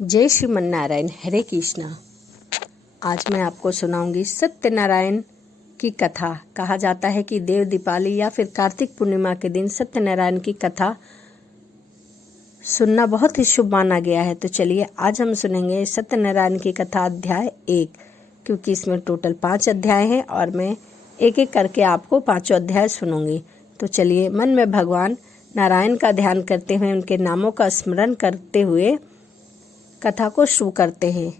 जय श्रीमन नारायण। हरे कृष्णा। आज मैं आपको सुनाऊंगी सत्यनारायण की कथा। कहा जाता है कि देव दीपावली या फिर कार्तिक पूर्णिमा के दिन सत्यनारायण की कथा सुनना बहुत ही शुभ माना गया है। तो चलिए आज हम सुनेंगे सत्यनारायण की कथा अध्याय 1, क्योंकि इसमें टोटल 5 अध्याय हैं और मैं एक एक करके आपको 5 अध्याय सुनूंगी। तो चलिए मन में भगवान नारायण का ध्यान करते हुए, उनके नामों का स्मरण करते हुए कथा को शुरू करते हैं।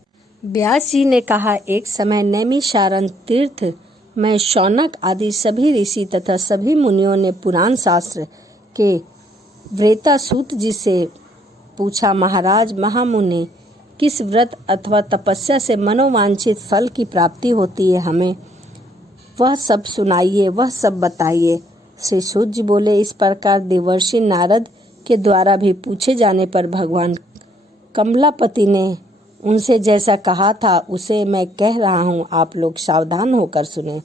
व्यास जी ने कहा, एक समय नैमिषारण्य तीर्थ में शौनक आदि सभी ऋषि तथा सभी मुनियों ने पुराण शास्त्र के व्रेतासूत जी से पूछा, महाराज महामुनि, किस व्रत अथवा तपस्या से मनोवांछित फल की प्राप्ति होती है, हमें वह सब सुनाइए, वह सब बताइए। श्री सूत जी बोले, इस प्रकार देवर्षि नारद के द्वारा भी पूछे जाने पर भगवान कमलापति ने उनसे जैसा कहा था उसे मैं कह रहा हूँ, आप लोग सावधान होकर सुने।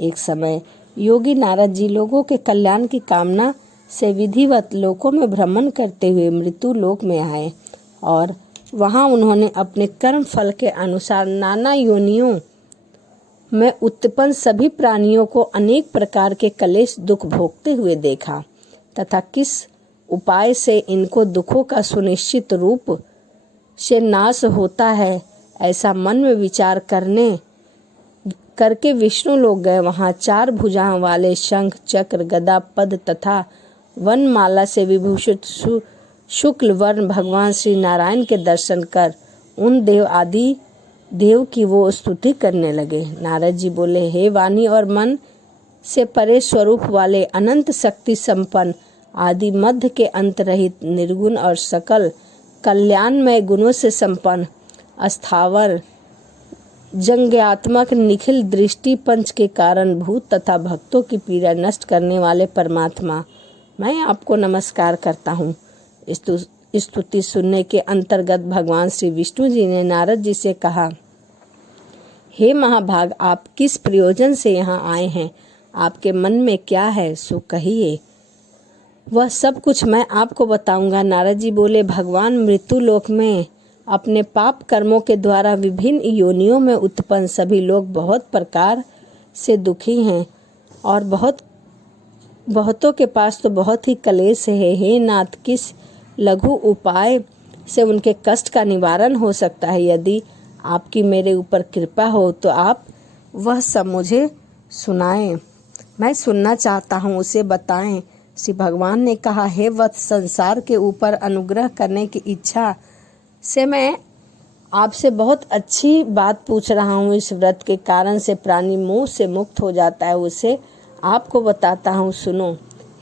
एक समय योगी नारद जी लोगों के कल्याण की कामना से विधिवत लोकों में भ्रमण करते हुए मृत्यु लोक में आए और वहाँ उन्होंने अपने कर्म फल के अनुसार नाना योनियों में उत्पन्न सभी प्राणियों को अनेक प्रकार के क्लेश दुख भोगते हुए देखा तथा किस उपाय से इनको दुखों का सुनिश्चित रूप से नाश होता है, ऐसा मन में विचार करके विष्णु लोग गए। वहाँ 4 भुजाओं वाले शंख चक्र गदा पद तथा वनमाला से विभूषित शुक्ल वर्ण भगवान श्री नारायण के दर्शन कर उन देव आदि देव की वो स्तुति करने लगे। नारद जी बोले, हे वाणी और मन से परे स्वरूप वाले अनंत शक्ति संपन्न आदि मध्य के अंत रहित निर्गुण और सकल कल्याणमय गुणों से संपन्न अस्थावर जंग्यात्मक निखिल दृष्टि पंच के कारण भूत तथा भक्तों की पीड़ा नष्ट करने वाले परमात्मा, मैं आपको नमस्कार करता हूँ। स्तुति सुनने के अंतर्गत भगवान श्री विष्णु जी ने नारद जी से कहा, हे महाभाग, आप किस प्रयोजन से यहाँ आए हैं? आपके मन में क्या है सो कहिए, वह सब कुछ मैं आपको बताऊंगा। नारद जी बोले, भगवान मृत्यु लोक में अपने पाप कर्मों के द्वारा विभिन्न योनियों में उत्पन्न सभी लोग बहुत प्रकार से दुखी हैं और बहुतों के पास तो बहुत ही क्लेश है। हे नाथ, किस लघु उपाय से उनके कष्ट का निवारण हो सकता है? यदि आपकी मेरे ऊपर कृपा हो तो आप वह सब मुझे सुनाएं, मैं सुनना चाहता हूँ, उसे बताएं। श्री भगवान ने कहा, हे वत्स, संसार के ऊपर अनुग्रह करने की इच्छा से मैं आपसे बहुत अच्छी बात पूछ रहा हूँ। इस व्रत के कारण से प्राणी मोह से मुक्त हो जाता है, उसे आपको बताता हूँ, सुनो।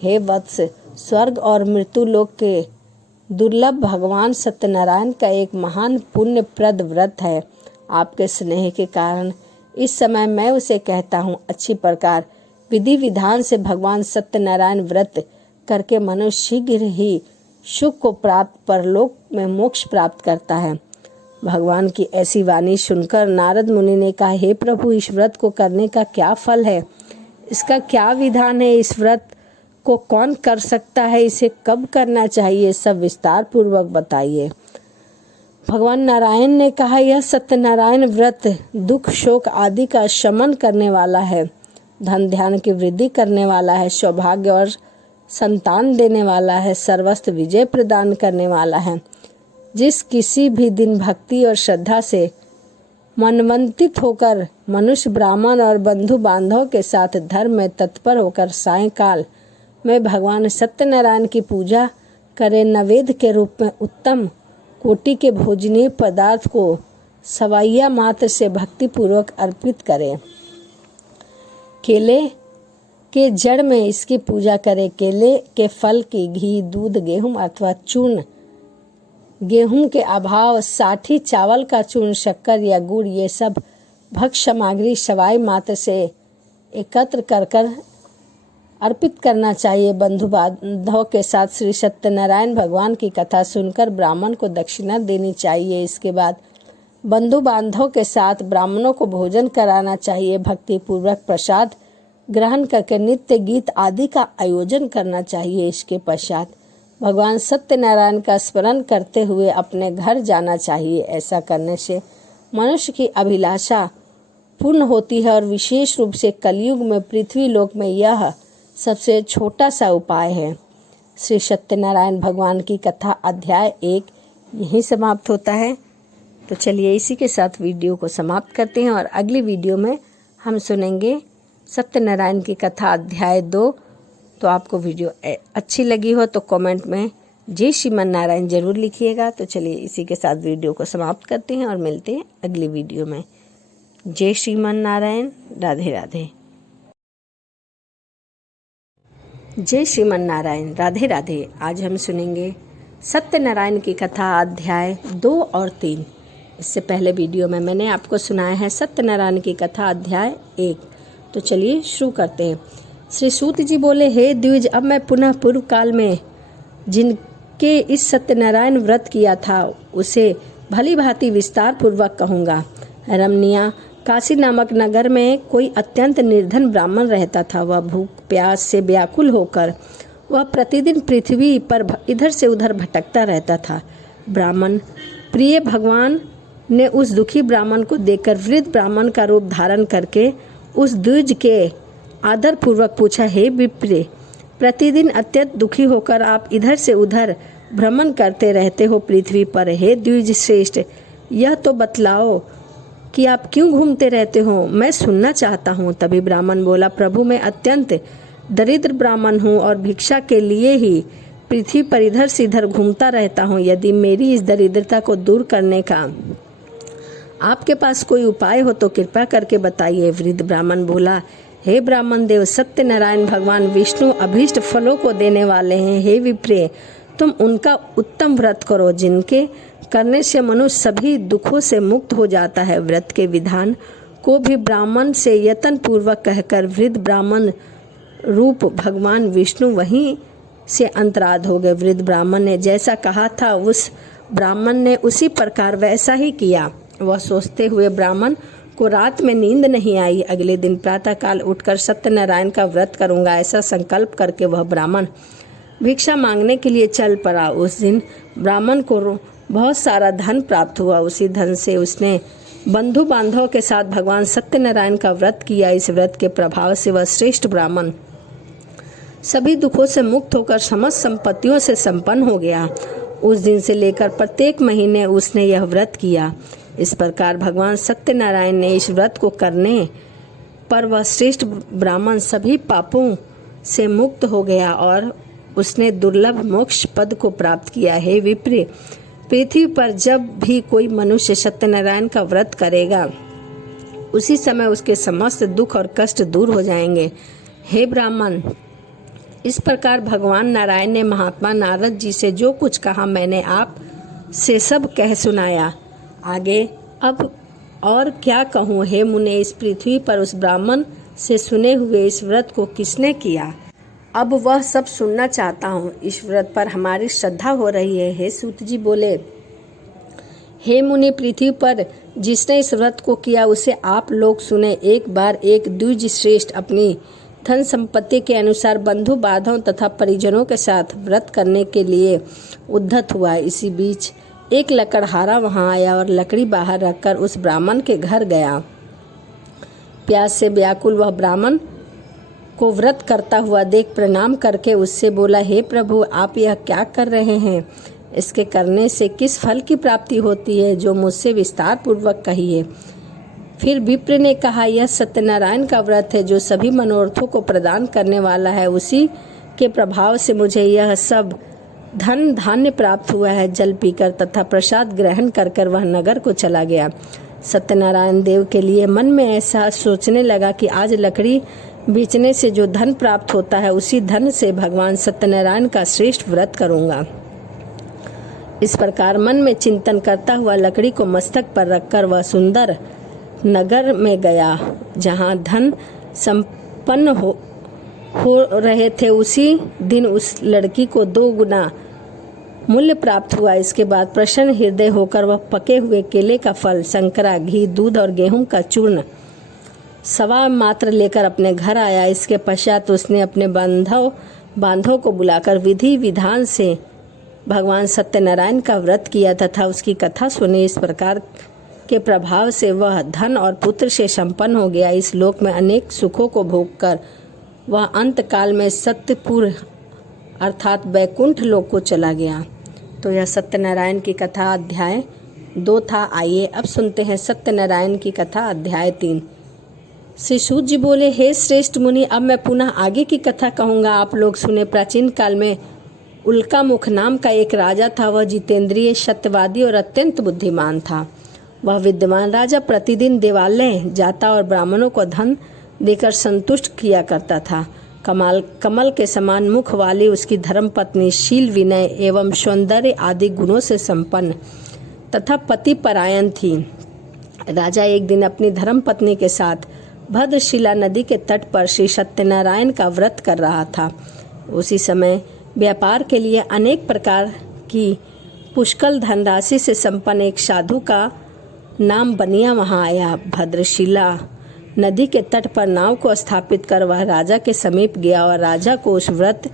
हे वत्स, स्वर्ग और मृत्यु लोक के दुर्लभ भगवान सत्यनारायण का एक महान पुण्यप्रद व्रत है। आपके स्नेह के कारण इस समय मैं उसे कहता हूँ। अच्छी प्रकार विधि विधान से भगवान सत्यनारायण व्रत करके मनुष्य शीघ्र ही सुख को प्राप्त परलोक में मोक्ष प्राप्त करता है। भगवान की ऐसी वाणी सुनकर नारद मुनि ने कहा, हे प्रभु, इस व्रत को करने का क्या फल है? इसका क्या विधान है? इस व्रत को कौन कर सकता है? इसे कब करना चाहिए? सब विस्तार पूर्वक बताइए। भगवान नारायण ने कहा, यह सत्यनारायण व्रत दुख शोक आदि का शमन करने वाला है, धन ध्यान की वृद्धि करने वाला है, सौभाग्य और संतान देने वाला है, सर्वस्व विजय प्रदान करने वाला है। जिस किसी भी दिन भक्ति और श्रद्धा से मनवंतित होकर मनुष्य ब्राह्मण और बंधु बांधव के साथ धर्म में तत्पर होकर सायंकाल में भगवान सत्यनारायण की पूजा करे, नैवेद्य के रूप में उत्तम कोटि के भोजनीय पदार्थ को सवैया मात्र से भक्तिपूर्वक अर्पित करे, केले के जड़ में इसकी पूजा करे, केले के फल की घी दूध गेहूं अथवा चूर्ण, गेहूं के अभाव साठी चावल का चूर्ण, शक्कर या गुड़, ये सब भक्ष्य सामग्री सवाई मात्र से एकत्र कर अर्पित करना चाहिए। बंधु बांधव के साथ श्री सत्यनारायण भगवान की कथा सुनकर ब्राह्मण को दक्षिणा देनी चाहिए। इसके बाद बंधु बांधव के साथ ब्राह्मणों को भोजन कराना चाहिए। भक्ति पूर्वक प्रसाद ग्रहण करके नित्य गीत आदि का आयोजन करना चाहिए। इसके पश्चात भगवान सत्यनारायण का स्मरण करते हुए अपने घर जाना चाहिए। ऐसा करने से मनुष्य की अभिलाषा पूर्ण होती है और विशेष रूप से कलयुग में पृथ्वी लोक में यह सबसे छोटा सा उपाय है। श्री सत्यनारायण भगवान की कथा अध्याय 1 यहीं समाप्त होता है। तो चलिए इसी के साथ वीडियो को समाप्त करते हैं और अगली वीडियो में हम सुनेंगे सत्यनारायण की कथा अध्याय 2। तो आपको वीडियो अच्छी लगी हो तो कमेंट में जय श्रीमन नारायण जरूर लिखिएगा। तो चलिए इसी के साथ वीडियो को समाप्त करते हैं और मिलते हैं अगली वीडियो में। जय श्रीमन नारायण। राधे राधे। जय श्रीमन नारायण। राधे राधे। आज हम सुनेंगे सत्यनारायण की कथा अध्याय 2 और 3। इससे पहले वीडियो में मैंने आपको सुनाया है सत्यनारायण की कथा अध्याय 1। तो चलिए शुरू करते हैं। श्री सूत जी बोले, हे द्विज, अब मैं पुनः पूर्व काल में जिनके इस सत्यनारायण व्रत किया था उसे भली भांति विस्तार पूर्वक कहूँगा। रमणीय काशी नामक नगर में कोई अत्यंत निर्धन ब्राह्मण रहता था। वह भूख प्यास से व्याकुल होकर वह प्रतिदिन पृथ्वी पर इधर से उधर भटकता रहता था। ब्राह्मण प्रिय भगवान ने उस दुखी ब्राह्मण को देखकर वृद्ध ब्राह्मण का रूप धारण करके उस द्विज के आदर पूर्वक पूछा, हे विप्र, प्रतिदिन अत्यंत दुखी होकर आप इधर से उधर भ्रमण करते रहते हो पृथ्वी पर। हे द्विज श्रेष्ठ, यह तो बतलाओ कि आप क्यों घूमते रहते हो, मैं सुनना चाहता हूँ। तभी ब्राह्मण बोला, प्रभु, मैं अत्यंत दरिद्र ब्राह्मण हूँ और भिक्षा के लिए ही पृथ्वी पर इधर से इधर घूमता रहता हूँ। यदि मेरी इस दरिद्रता को दूर करने का आपके पास कोई उपाय हो तो कृपा करके बताइए। वृद्ध ब्राह्मण बोला, हे ब्राह्मण देव, सत्यनारायण भगवान विष्णु अभीष्ट फलों को देने वाले हैं। हे विप्रे, तुम उनका उत्तम व्रत करो जिनके करने से मनुष्य सभी दुखों से मुक्त हो जाता है। व्रत के विधान को भी ब्राह्मण से यत्न पूर्वक कहकर वृद्ध ब्राह्मण रूप भगवान विष्णु वहीं से अंतराध हो गए। वृद्ध ब्राह्मण ने जैसा कहा था उस ब्राह्मण ने उसी प्रकार वैसा ही किया। वह सोचते हुए ब्राह्मण को रात में नींद नहीं आई। अगले दिन प्रातःकाल उठकर सत्यनारायण का व्रत करूंगा ऐसा संकल्प करके वह ब्राह्मण भिक्षा मांगने के लिए चल पड़ा। उस दिन ब्राह्मण को बहुत सारा धन प्राप्त हुआ। उसी धन से उसने बंधु बांधवों के साथ भगवान सत्यनारायण का व्रत किया। इस व्रत के प्रभाव से वह श्रेष्ठ ब्राह्मण सभी दुखों से मुक्त होकर समस्त संपत्तियों से संपन्न हो गया। उस दिन से लेकर प्रत्येक महीने उसने यह व्रत किया। इस प्रकार भगवान सत्यनारायण ने इस व्रत को करने पर वह श्रेष्ठ ब्राह्मण सभी पापों से मुक्त हो गया और उसने दुर्लभ मोक्ष पद को प्राप्त किया। हे विप्र, पृथ्वी पर जब भी कोई मनुष्य सत्यनारायण का व्रत करेगा उसी समय उसके समस्त दुख और कष्ट दूर हो जाएंगे। हे ब्राह्मण, इस प्रकार भगवान नारायण ने महात्मा नारद जी से जो कुछ कहा मैंने आप से सब कह सुनाया। आगे अब और क्या कहूँ। हे मुने, इस पृथ्वी पर उस ब्राह्मण से सुने हुए इस व्रत को किसने किया, अब वह सब सुनना चाहता हूँ। इस व्रत पर हमारी श्रद्धा हो रही है। हे सूत जी बोले, हे मुनि, पृथ्वी पर जिसने इस व्रत को किया उसे आप लोग सुने। एक बार एक द्विज श्रेष्ठ अपनी धन संपत्ति के अनुसार बंधु बांधवों तथा परिजनों के साथ व्रत करने के लिए उद्धत हुआ। इसी बीच एक लकड़हारा वहां आया और लकड़ी बाहर रखकर उस ब्राह्मण के घर गया। प्यास से व्याकुल वह ब्राह्मण को व्रत करता हुआ देख प्रणाम करके उससे बोला, हे प्रभु, आप यह क्या कर रहे हैं? इसके करने से किस फल की प्राप्ति होती है, जो मुझसे विस्तार पूर्वक कहिए। फिर विप्र ने कहा, यह सत्यनारायण का व्रत है जो सभी मनोरथों को प्रदान करने वाला है। उसी के प्रभाव से मुझे यह सब धन धान्य प्राप्त हुआ है। जल पीकर तथा प्रसाद ग्रहण कर वह नगर को चला गया। सत्यनारायण देव के लिए मन में ऐसा सोचने लगा कि आज लकड़ी बेचने से जो धन प्राप्त होता है उसी धन से भगवान सत्यनारायण का श्रेष्ठ व्रत करूंगा। इस प्रकार मन में चिंतन करता हुआ लकड़ी को मस्तक पर रखकर वह सुंदर नगर में गया जहाँ धन संपन्न हो रहे थे। उसी दिन उस लड़की को 2 गुना मूल्य प्राप्त हुआ। इसके बाद प्रसन्न हृदय होकर वह पके हुए केले का फल, संकरा, घी, दूध और गेहूं का चूर्ण सवा मात्र लेकर अपने घर आया। इसके पश्चात उसने अपने बांधव को बुलाकर विधि विधान से भगवान सत्यनारायण का व्रत किया तथा उसकी कथा सुनी। इस प्रकार के प्रभाव से वह धन और पुत्र से संपन्न हो गया। इस लोक में अनेक सुखों को भोगकर वह अंत काल में सत्यपुर अर्थात बैकुंठ लोक को चला गया। तो यह सत्यनारायण की कथा अध्याय 2 था। आइए अब सुनते हैं सत्यनारायण की कथा अध्याय 3। श्री सूत जी बोले, हे श्रेष्ठ मुनि, अब मैं पुनः आगे की कथा कहूँगा, आप लोग सुने। प्राचीन काल में उल्कामुख नाम का एक राजा था। वह जितेंद्रिय, सत्यवादी और अत्यंत बुद्धिमान था। वह विद्वान राजा प्रतिदिन देवालय जाता और ब्राह्मणों को धन देकर संतुष्ट किया करता था। कमल के समान मुख वाली उसकी धर्मपत्नी शील, विनय एवं सौंदर्य आदि गुणों से संपन्न तथा पति परायण थी। राजा एक दिन अपनी धर्मपत्नी के साथ भद्रशिला नदी के तट पर श्री सत्यनारायण का व्रत कर रहा था। उसी समय व्यापार के लिए अनेक प्रकार की पुष्कल धनराशि से संपन्न एक साधु का नाम बनिया वहां आया। भद्रशिला नदी के तट पर नाव को स्थापित कर वह राजा के समीप गया और राजा को उस व्रत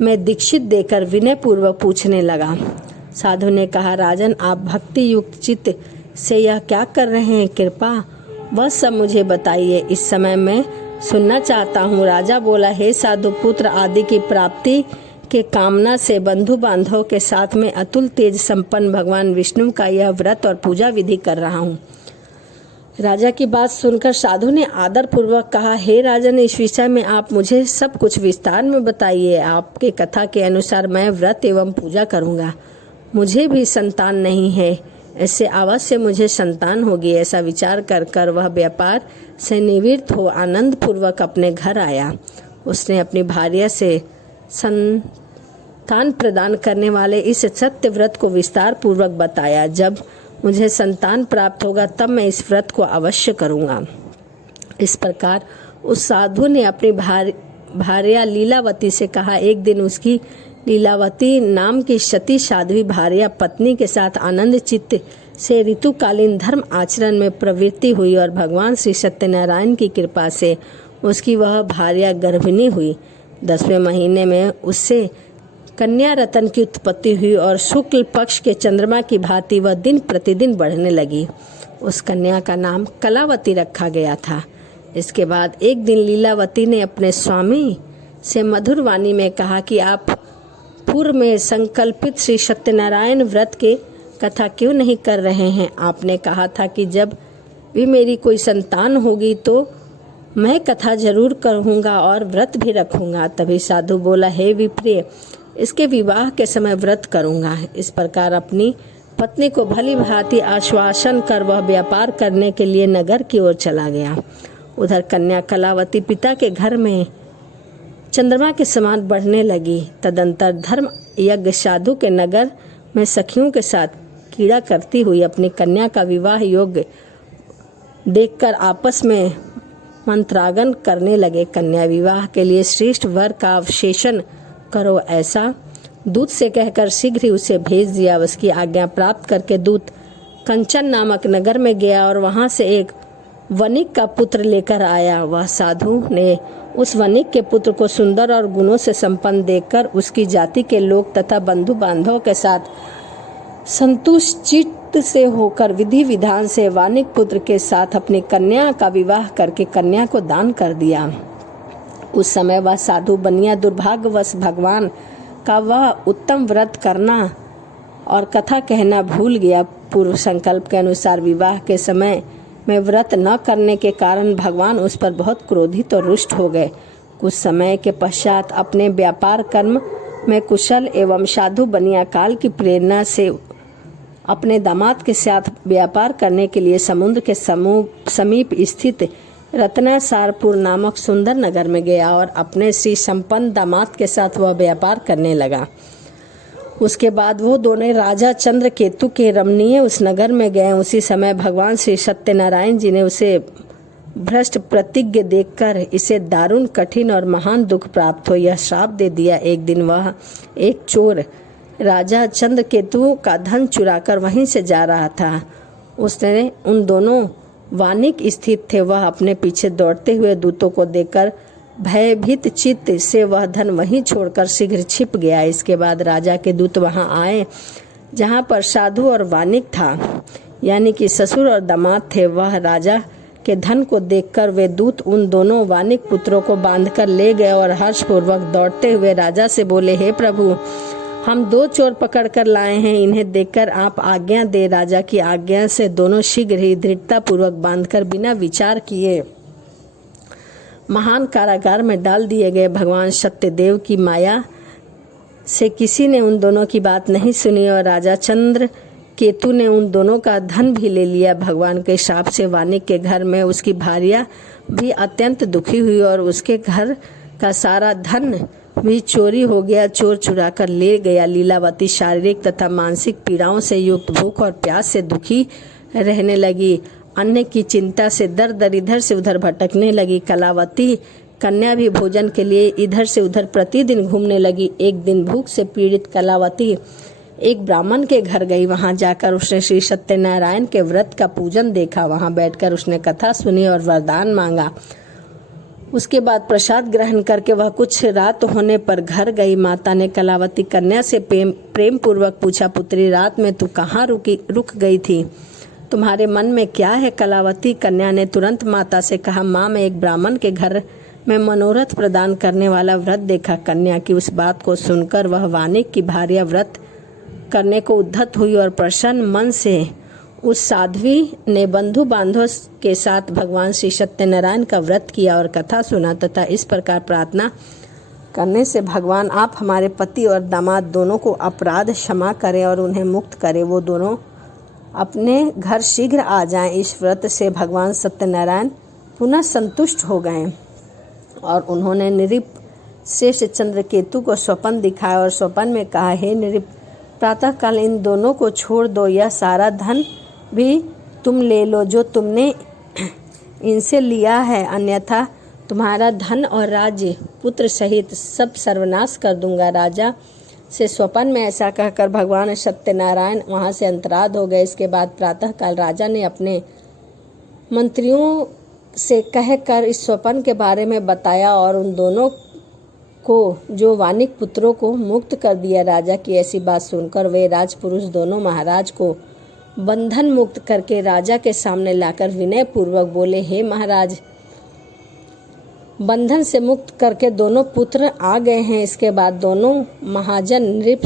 में दीक्षित देकर विनय पूर्वक पूछने लगा। साधु ने कहा, राजन, आप भक्ति युक्त चित्त से यह क्या कर रहे हैं? कृपा वह सब मुझे बताइए, इस समय मैं सुनना चाहता हूँ। राजा बोला, हे साधु, पुत्र आदि की प्राप्ति के कामना से बंधु बांधवों के साथ में अतुल तेज संपन्न भगवान विष्णु का यह व्रत और पूजा विधि कर रहा हूँ। राजा की बात सुनकर साधु ने आदर पूर्वक कहा, हे राजन, इस विषय में आप मुझे सब कुछ विस्तार में बताइए। आपके कथा के अनुसार मैं व्रत एवं पूजा करूँगा। मुझे भी संतान नहीं है, ऐसे अवश्य मुझे संतान होगी। ऐसा विचार कर कर वह व्यापार से निवृत्त हो आनंद पूर्वक अपने घर आया। उसने अपनी भार्या से संतान प्रदान करने वाले इस सत्य व्रत को विस्तार पूर्वक बताया। जब मुझे संतान प्राप्त होगा तब मैं इस व्रत को अवश्य करूँगा। इस प्रकार उस साधु ने अपनी भार्या लीलावती से कहा। एक दिन उसकी लीलावती नाम की सती साध्वी भार्या पत्नी के साथ आनंद चित्त से ऋतुकालीन धर्म आचरण में प्रवृत्ति हुई और भगवान श्री सत्यनारायण की कृपा से उसकी वह भार्या गर्भिणी हुई। 10वें महीने में उससे कन्या रतन की उत्पत्ति हुई और शुक्ल पक्ष के चंद्रमा की भांति वह दिन प्रतिदिन बढ़ने लगी। उस कन्या का नाम कलावती रखा गया था। इसके बाद एक दिन लीलावती ने अपने स्वामी से मधुर वाणी में कहा कि आप पूर्व में संकल्पित श्री सत्यनारायण व्रत के कथा क्यों नहीं कर रहे हैं? आपने कहा था कि जब भी मेरी कोई संतान होगी तो मैं कथा जरूर करूँगा और व्रत भी रखूँगा। तभी साधु बोला, हे विप्रिय, इसके विवाह के समय व्रत करूँगा। इस प्रकार अपनी पत्नी को भली भांति आश्वासन कर वह व्यापार करने के लिए नगर की ओर चला गया। उधर कन्या कलावती पिता के घर में चंद्रमा के समान बढ़ने लगी। तदंतर धर्म यज्ञ साधु के नगर में सखियों के साथ कीड़ा करती हुई अपनी कन्या का विवाह योग्य देखकर आपस में मंत्रागन करने लगे। कन्या विवाह के लिए श्रेष्ठ वर का अवशेषण करो, ऐसा दूत से कहकर शीघ्र ही उसे भेज दिया। उसकी आज्ञा प्राप्त करके दूत कंचन नामक नगर में गया और वहां से एक वणिक का पुत्र लेकर आया। वह साधु ने उस वणिक के पुत्र को सुंदर और गुणों से संपन्न देखकर उसकी जाति के लोग तथा बंधु बांधवों के साथ संतुष्ट चित्त से होकर विधि विधान से वणिक पुत्र के साथ अपनी कन्या का विवाह करके कन्या को दान कर दिया। उस समय वह साधु बनिया दुर्भाग्यवश भगवान का वह उत्तम व्रत करना और कथा कहना भूल गया। पूर्व संकल्प के अनुसार विवाह के समय में व्रत न करने के कारण भगवान उस पर बहुत क्रोधित और रुष्ट हो गए। कुछ समय के पश्चात अपने व्यापार कर्म में कुशल एवं साधु बनिया काल की प्रेरणा से अपने दामाद के साथ व्यापार करने के लिए समुद्र के समीप स्थित रत्नासारपुर नामक सुंदर नगर में गया और अपने श्री संपन्न दामाद के साथ वह व्यापार करने लगा। उसके बाद वो दोनों राजा चंद्रकेतु के रमणीय उस नगर में गए। उसी समय भगवान श्री सत्यनारायण जी ने उसे भ्रष्ट प्रतिज्ञ देखकर इसे दारुण कठिन और महान दुख प्राप्त हो यह श्राप दे दिया। एक दिन वह एक चोर राजा चंद्रकेतु का धन चुराकर वहीं से जा रहा था। उसने उन दोनों वानिक स्थित थे। वह अपने पीछे दौड़ते हुए दूतों को देखकर भयभीत चित्त से वह धन वहीं छोड़कर शीघ्र छिप गया। इसके बाद राजा के दूत वहां आए जहां पर साधु और वानिक था, यानी कि ससुर और दामाद थे। वह राजा के धन को देखकर वे दूत उन दोनों वानिक पुत्रों को बांधकर ले गए और हर्षपूर्वक दौड़ते हुए राजा से बोले, हे प्रभु, हम 2 चोर पकड़ कर लाए हैं, इन्हें देखकर आप आज्ञा दे। राजा की आज्ञा से दोनों शीघ्र ही दृढ़ता पूर्वक बांधकर बिना विचार किए महान कारागार में डाल दिए गए। भगवान सत्यदेव की माया से किसी ने उन दोनों की बात नहीं सुनी और राजा चंद्र केतु ने उन दोनों का धन भी ले लिया। भगवान के शाप से वानिक के घर में उसकी भार्या भी अत्यंत दुखी हुई और उसके घर का सारा धन भी चोरी हो गया। चोर चुरा कर ले गया। लीलावती शारीरिक तथा मानसिक पीड़ाओं से युक्त भूख और प्यास से दुखी रहने लगी। अन्न की चिंता से दर दर इधर से उधर भटकने लगी। कलावती कन्या भी भोजन के लिए इधर से उधर प्रतिदिन घूमने लगी। एक दिन भूख से पीड़ित कलावती एक ब्राह्मण के घर गई। वहां जाकर उसने श्री सत्यनारायण के व्रत का पूजन देखा। वहां बैठकर उसने कथा सुनी और वरदान मांगा। उसके बाद प्रसाद ग्रहण करके वह कुछ रात होने पर घर गई। माता ने कलावती कन्या से प्रेम पूर्वक पूछा, पुत्री, रात में तू कहाँ रुक गई थी? तुम्हारे मन में क्या है? कलावती कन्या ने तुरंत माता से कहा, माँ, मैं एक ब्राह्मण के घर में मनोरथ प्रदान करने वाला व्रत देखा। कन्या की उस बात को सुनकर वह वानिक की भार्या व्रत करने को उद्धत हुई और प्रसन्न मन से उस साध्वी ने बंधु बांधव के साथ भगवान श्री सत्यनारायण का व्रत किया और कथा सुना तथा इस प्रकार प्रार्थना करने से, भगवान आप हमारे पति और दामाद दोनों को अपराध क्षमा करें और उन्हें मुक्त करें, वो दोनों अपने घर शीघ्र आ जाएं। इस व्रत से भगवान सत्यनारायण पुनः संतुष्ट हो गए और उन्होंने नृप श्रेष्ठ चंद्रकेतु को स्वप्न दिखाया और स्वप्न में कहा, हे नृप, प्रातःकाल इन दोनों को छोड़ दो। यह सारा धन भी तुम ले लो जो तुमने इनसे लिया है, अन्यथा तुम्हारा धन और राज्य पुत्र सहित सब सर्वनाश कर दूंगा। राजा से स्वप्न में ऐसा कहकर भगवान सत्यनारायण वहां से अंतराध हो गए। इसके बाद प्रातःकाल राजा ने अपने मंत्रियों से कहकर इस स्वप्न के बारे में बताया और उन दोनों को, जो वानिक पुत्रों को, मुक्त कर दिया। राजा की ऐसी बात सुनकर वे राजपुरुष दोनों महाराज को बंधन मुक्त करके राजा के सामने लाकर विनय पूर्वक बोले, हे महाराज, बंधन से मुक्त करके दोनों पुत्र आ गए हैं। इसके बाद दोनों महाजन नृप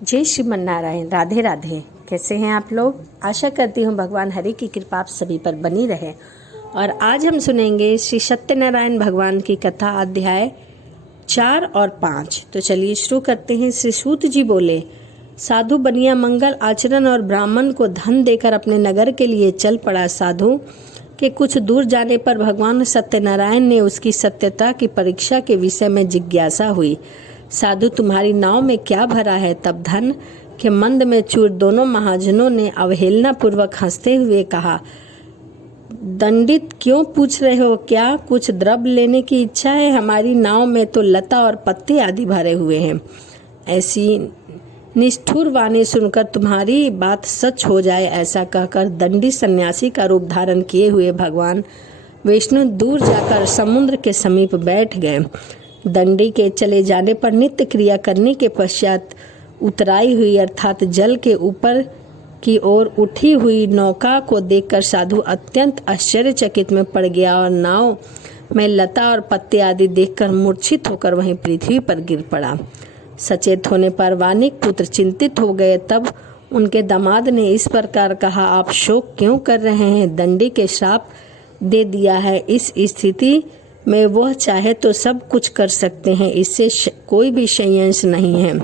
जय श्रीमन नारायण। राधे राधे। कैसे हैं आप लोग? आशा करती हूँ भगवान हरि की कृपा आप सभी पर बनी रहे। और आज हम सुनेंगे श्री सत्यनारायण भगवान की कथा, अध्याय 4 और 5। तो चलिए शुरू करते हैं। श्री सूत जी बोले, साधु बनिया मंगल आचरण और ब्राह्मण को धन देकर अपने नगर के लिए चल पड़ा। साधु के कुछ दूर जाने पर भगवान सत्यनारायण ने उसकी सत्यता की परीक्षा के विषय में जिज्ञासा हुई। साधु, तुम्हारी नाव में क्या भरा है? तब धन के मंद में चूर दोनों महाजनों ने अवहेलना पूर्वक हंसते हुए कहा, दंडित, क्यों पूछ रहे हो? क्या कुछ द्रव्य लेने की इच्छा है? हमारी नाव में तो लता और पत्ते आदि भरे हुए हैं। ऐसी निष्ठुर वाणी सुनकर तुम्हारी बात सच हो जाए, ऐसा कहकर दंडी सन्यासी का रूप धारण किए हुए भगवान विष्णु दूर जाकर समुद्र के समीप बैठ गए। दंडी के चले जाने पर नित्य क्रिया करने के पश्चात उतराई हुई अर्थात जल के ऊपर की ओर उठी हुई नौका को देखकर साधु अत्यंत आश्चर्यचकित में पड़ गया और नाव में लता और पत्ते आदि देखकर मूर्छित होकर वहीं पृथ्वी पर गिर पड़ा। सचेत होने पर वानिक पुत्र चिंतित हो गए। तब उनके दामाद ने इस प्रकार कहा, आप शोक क्यों कर रहे हैं? दंडी के श्राप दे दिया है। इस स्थिति में वह चाहे तो सब कुछ कर सकते हैं, इससे कोई भी संयंश नहीं है।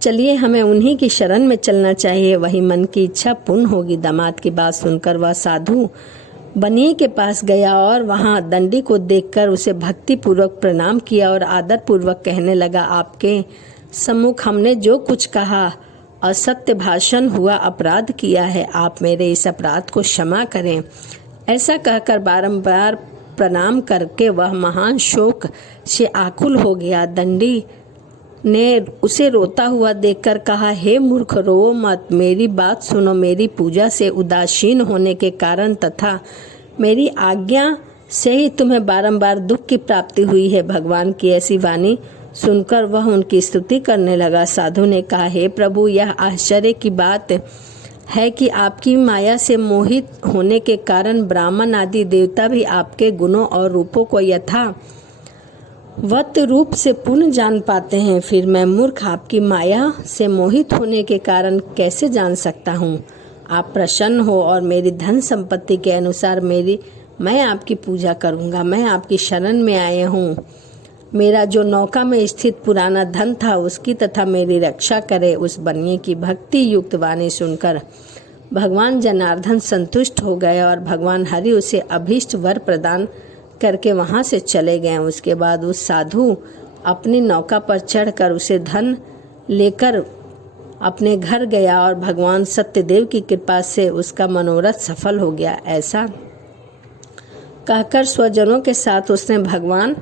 चलिए हमें उन्हीं की शरण में चलना चाहिए, वही मन की इच्छा पूर्ण होगी। दामाद की बात सुनकर वह साधु बनिए के पास गया और वहां दंडी को देखकर उसे भक्ति पूर्वक प्रणाम किया और आदर पूर्वक कहने लगा, आपके सम्मुख हमने जो कुछ कहा असत्य भाषण हुआ, अपराध किया है, आप मेरे इस अपराध को क्षमा करें। ऐसा कहकर बारंबार प्रणाम करके वह महान शोक से आकुल हो गया। दंडी ने उसे रोता हुआ देखकर कहा, हे मूर्ख, रो मत, मेरी बात सुनो। मेरी पूजा से उदासीन होने के कारण तथा मेरी आज्ञा से ही तुम्हें बारंबार दुख की प्राप्ति हुई है। भगवान की ऐसी वाणी सुनकर वह उनकी स्तुति करने लगा। साधु ने कहा, हे प्रभु, यह आश्चर्य की बात है कि आपकी माया से मोहित होने के कारण ब्राह्मण आदि देवता भी आपके गुणों और रूपों को यथावत रूप से पूर्ण जान पाते हैं। फिर मैं मूर्ख आपकी माया से मोहित होने के कारण कैसे जान सकता हूँ? आप प्रसन्न हो और मेरी धन संपत्ति के अनुसार मैं आपकी पूजा करूँगा। मैं आपकी शरण में आया हूँ। मेरा जो नौका में स्थित पुराना धन था उसकी तथा मेरी रक्षा करे। उस बनिए की भक्ति युक्त वाणी सुनकर भगवान जनार्दन संतुष्ट हो गए और भगवान हरि उसे अभीष्ट वर प्रदान करके वहां से चले गए। उसके बाद उस साधु अपनी नौका पर चढ़कर उसे धन लेकर अपने घर गया और भगवान सत्यदेव की कृपा से उसका मनोरथ सफल हो गया। ऐसा कहकर स्वजनों के साथ उसने भगवान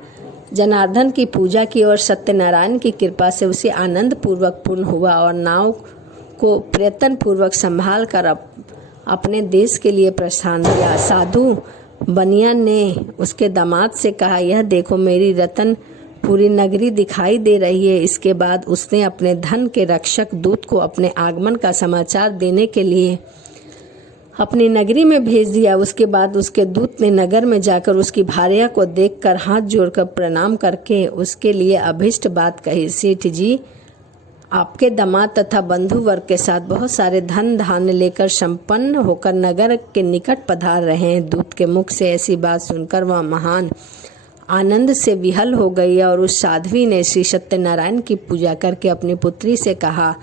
जनार्दन की पूजा की और सत्यनारायण की कृपा से उसे आनंद पूर्वक पूर्ण हुआ और नाव को प्रयत्न पूर्वक संभाल कर अपने देश के लिए प्रस्थान किया। साधु बनिया ने उसके दामाद से कहा, यह देखो मेरी रतन पूरी नगरी दिखाई दे रही है। इसके बाद उसने अपने धन के रक्षक दूत को अपने आगमन का समाचार देने के लिए अपनी नगरी में भेज दिया। उसके बाद उसके दूत ने नगर में जाकर उसकी भार्या को देखकर हाथ जोड़कर प्रणाम करके उसके लिए अभीष्ट बात कही। सेठ जी आपके दामाद तथा बंधु वर्ग के साथ बहुत सारे धन धान्य लेकर संपन्न होकर नगर के निकट पधार रहे हैं। दूत के मुख से ऐसी बात सुनकर वह महान आनंद से विहल हो गई और उस साध्वी ने श्री सत्यनारायण की पूजा करके अपनी पुत्री से कहा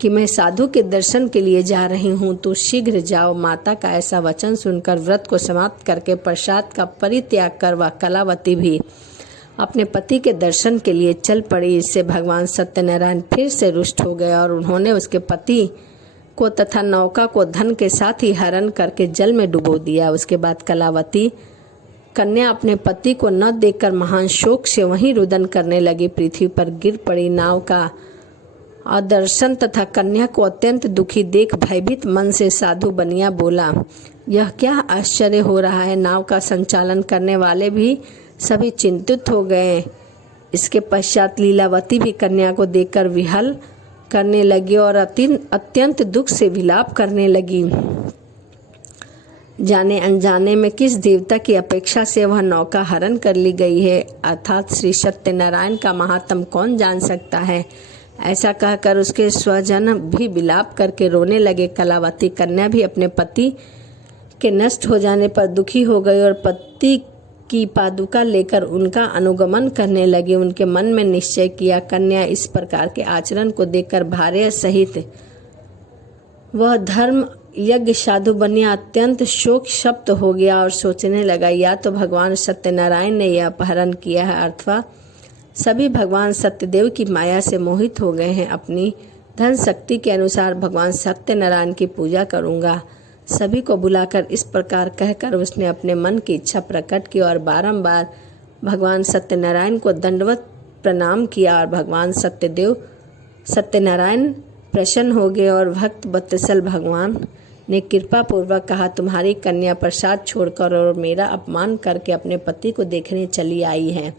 कि मैं साधु के दर्शन के लिए जा रही हूँ, तू शीघ्र जाओ। माता का ऐसा वचन सुनकर व्रत को समाप्त करके प्रसाद का परित्याग कर वह कलावती भी अपने पति के दर्शन के लिए चल पड़ी। इससे भगवान सत्यनारायण फिर से रुष्ट हो गए और उन्होंने उसके पति को तथा नौका को धन के साथ ही हरण करके जल में डुबो दिया। उसके बाद कलावती कन्या अपने पति को न देखकर महान शोक से वहीं रुदन करने लगी, पृथ्वी पर गिर पड़ी। नाव का दर्शन तथा कन्या को अत्यंत दुखी देख भयभीत मन से साधु बनिया बोला, यह क्या आश्चर्य हो रहा है? नाव का संचालन करने वाले भी सभी चिंतित हो गए। इसके पश्चात लीलावती भी कन्या को देखकर विहल करने लगी और अत्यंत दुख से विलाप करने लगी। जाने अनजाने में किस देवता की अपेक्षा से वह नौका हरण कर ली गई है, अर्थात श्री सत्यनारायण का महात्म कौन जान सकता है। ऐसा कहकर उसके स्वजन भी विलाप करके रोने लगे। कलावती कन्या भी अपने पति के नष्ट हो जाने पर दुखी हो गई और पति की पादुका लेकर उनका अनुगमन करने लगी। उनके मन में निश्चय किया। कन्या इस प्रकार के आचरण को देखकर भार्या सहित वह धर्म यज्ञ साधु बनिया अत्यंत शोक शप्त हो गया और सोचने लगा, या तो भगवान सत्यनारायण ने यह अपहरण किया है अथवा सभी भगवान सत्यदेव की माया से मोहित हो गए हैं। अपनी धन शक्ति के अनुसार भगवान सत्यनारायण की पूजा करूंगा। सभी को बुलाकर इस प्रकार कहकर उसने अपने मन की इच्छा प्रकट की और बारंबार भगवान सत्यनारायण को दंडवत प्रणाम किया और भगवान सत्यनारायण प्रसन्न हो गए और भक्त वत्सल भगवान ने कृपा पूर्वक कहा, तुम्हारी कन्या प्रसाद छोड़कर और मेरा अपमान करके अपने पति को देखने चली आई है।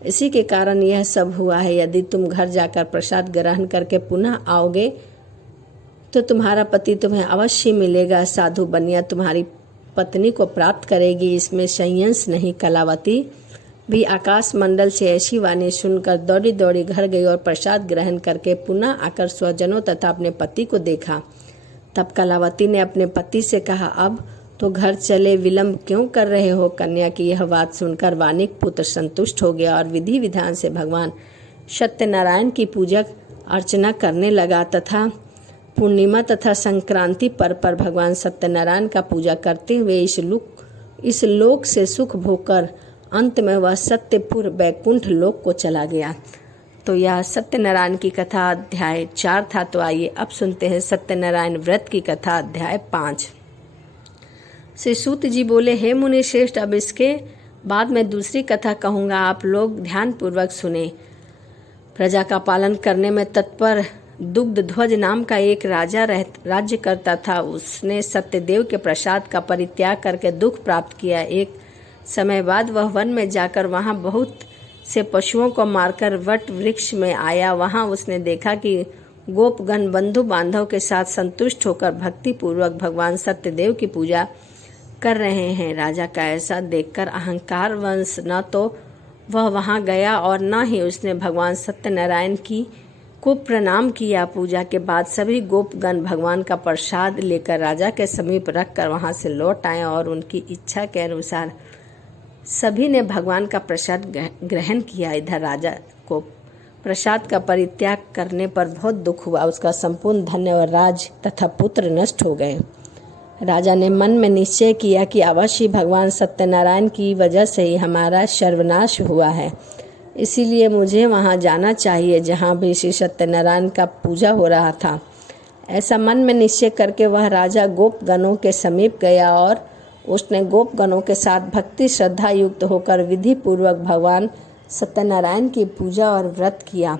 इसी के कारण यह सब हुआ है। यदि तुम घर जाकर प्रसाद ग्रहण करके पुनः आओगे तो तुम्हारा पति तुम्हें अवश्य मिलेगा। साधु बनिया तुम्हारी पत्नी को प्राप्त करेगी, इसमें संशय नहीं। कलावती भी आकाश मंडल से ऐसी वाणी सुनकर दौड़ी दौड़ी घर गई और प्रसाद ग्रहण करके पुनः आकर स्वजनों तथा अपने पति को देखा। तब कलावती ने अपने पति से कहा, अब तो घर चले, विलंब क्यों कर रहे हो? कन्या की यह बात सुनकर वानिक पुत्र संतुष्ट हो गया और विधि विधान से भगवान सत्यनारायण की पूजा अर्चना करने लगा तथा पूर्णिमा तथा संक्रांति पर भगवान सत्यनारायण का पूजा करते हुए इस लोक से सुख भोगकर अंत में वह सत्यपुर बैकुंठ लोक को चला गया। तो यह सत्यनारायण की कथा अध्याय 4 था। तो आइए अब सुनते हैं सत्यनारायण व्रत की कथा अध्याय 5। श्री सूत जी बोले, हे मुनि श्रेष्ठ, अब इसके बाद मैं दूसरी कथा कहूँगा, आप लोग ध्यान पूर्वक सुने। प्रजा का पालन करने में तत्पर दुग्ध ध्वज नाम का एक राजा राज्य करता था। उसने सत्यदेव के प्रसाद का परित्याग करके दुख प्राप्त किया। एक समय बाद वह वन में जाकर वहां बहुत से पशुओं को मारकर वट वृक्ष में आया। वहां उसने देखा कि गोपगण बंधु बांधव के साथ संतुष्ट होकर भक्ति पूर्वक भगवान सत्यदेव की पूजा कर रहे हैं। राजा का ऐसा देखकर अहंकार वंश न तो वह वहां गया और न ही उसने भगवान सत्यनारायण को प्रणाम किया। पूजा के बाद सभी गोपगण भगवान का प्रसाद लेकर राजा के समीप रखकर वहां से लौट आए और उनकी इच्छा के अनुसार सभी ने भगवान का प्रसाद ग्रहण किया। इधर राजा को प्रसाद का परित्याग करने पर बहुत दुख हुआ। उसका संपूर्ण धन और राज तथा पुत्र नष्ट हो गए। राजा ने मन में निश्चय किया कि अवश्य भगवान सत्यनारायण की वजह से ही हमारा सर्वनाश हुआ है, इसीलिए मुझे वहां जाना चाहिए जहां भी श्री सत्यनारायण का पूजा हो रहा था। ऐसा मन में निश्चय करके वह राजा गोपगणों के समीप गया और उसने गोपगणों के साथ भक्ति श्रद्धा युक्त होकर विधि पूर्वक भगवान सत्यनारायण की पूजा और व्रत किया।